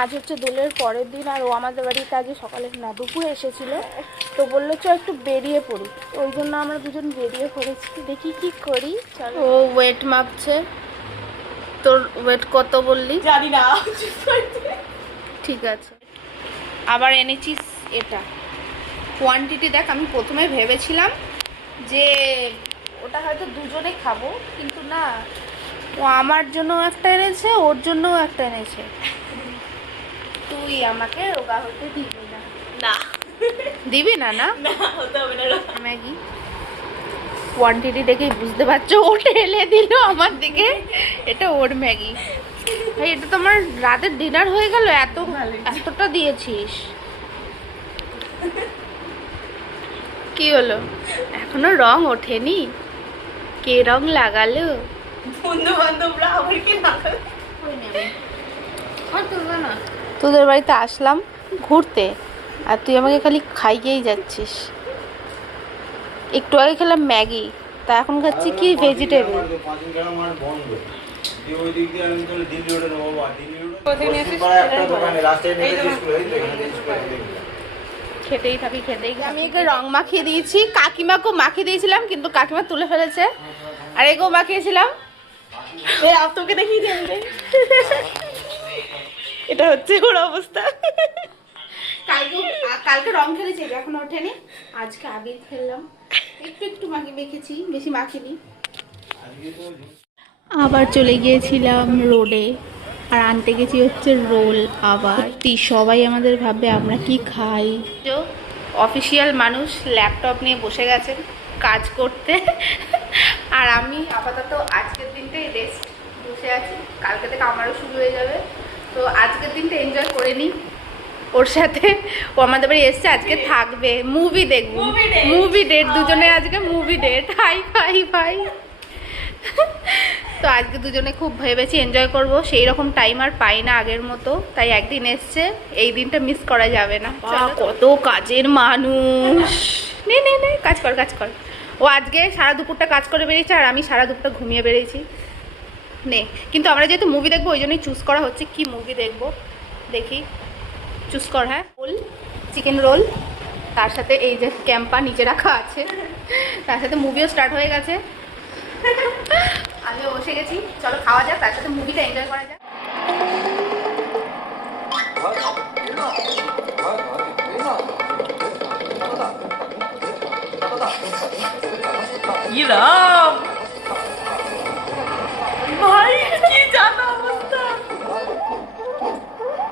আজ হচ্ছে দোলের পরের দিন, আর ও আমাদের বাড়িতে আজ সকালে না দুপুরে এসেছিলো, তো বললো চ একটু বেরিয়ে পড়ি, ওই জন্য আমরা দুজন বেরিয়ে পড়েছি। দেখি কি করি। ও ওয়েট মাপছে। তোর ওয়েট কত বললি? জানি না। ঠিক আছে। আবার এনেছিস এটা কোয়ান্টিটি দেখ। আমি প্রথমে ভেবেছিলাম যে ওটা হয়তো দুজনে খাবো, কিন্তু না, ও আমার জন্য একটা এনেছে, ওর জন্যও একটা এনেছে। তুই আমাকে রোগা হতে দিবি না? না দিবি না? না না, হতে হবে না। ম্যাগি কোয়ান্টিটি দেখেই বুঝতে পারছো, ও ঢেলে দিল আমার দিকে। এটা ওর ম্যাগি। ভাই এটা তো আমার রাতের ডিনার হয়ে গেল, এতটা দিয়েছিস। কি হলো? এখনো রং ওঠেনি? কে রং লাগালো? বন্ধু বান্ধবরা আবার কি লাগাবে? তোদের বাড়িতে আসলাম ঘুরতে, আর তুই আমাকে খালি খাইয়েই যাচ্ছিস। একটু আগে খেলাম ম্যাগি, তা এখন খাচ্ছি কি ভেজিটেবল। খেতেই থাকি খেতেই। আমি একে রং মাখিয়ে দিয়েছি, কাকিমাকেও মাখিয়ে দিয়েছিলাম, কিন্তু কাকিমা তুলে ফেলেছে। আর একেও মাখিয়েছিলাম। তোকে দেখিয়ে দেবে। এটা হচ্ছে ওর অবস্থা। কালকে রং খেলেছি, এখন ওঠেনি। আজকে আবির খেললাম, একটু একটু মেখেছি, বেশি মাখিনি। আবার চলে গিয়েছিলাম রোডে, আর আনতে গেছি হচ্ছে রোল। আবার সবাই আমাদের ভাববে আমরা কি খাই। অফিসিয়াল মানুষ ল্যাপটপ নিয়ে বসে গেছেন কাজ করতে, আর আমি আপাতত আজকের দিনটাই রেস্ট বসে আছি। কালকে থেকে আমারও শুরু হয়ে যাবে, তো আজকের দিনটা এনজয় করে নিই ওর সাথে। ও আমাদের বাড়ি এসছে, আজকে থাকবে, মুভি দেখবো। মুভি ডেট, দুজনের আজকে মুভি ডেট। হাই ফাই ভাই। তো আজকে দুজনে খুব ভেবেছি এনজয় করব, সেই রকম টাইম আর পাই না আগের মতো, তাই একদিন এসছে, এই দিনটা মিস করা যাবে না। কত কাজের মানুষ। নে নে নে, কাজ কর কাজ কর। ও আজকে সারা দুপুরটা কাজ করে বেরিয়েছে, আর আমি সারা দুপুরটা ঘুমিয়ে বেরিয়েছি। নে, কিন্তু আমরা যেহেতু মুভি দেখবো, ওই জন্যই চুজ করা হচ্ছে কি মুভি দেখবো। দেখি, চুজ কর। হ্যাঁ, রোল, চিকেন রোল, তার সাথে এই যে ক্যাম্পা নিচে রাখা আছে, তার সাথে মুভিও স্টার্ট হয়ে গেছে। আমিও বসে গেছি, চলো খাওয়া যাক, তার সাথে মুভিটা এনজয় করা যাক। ইরা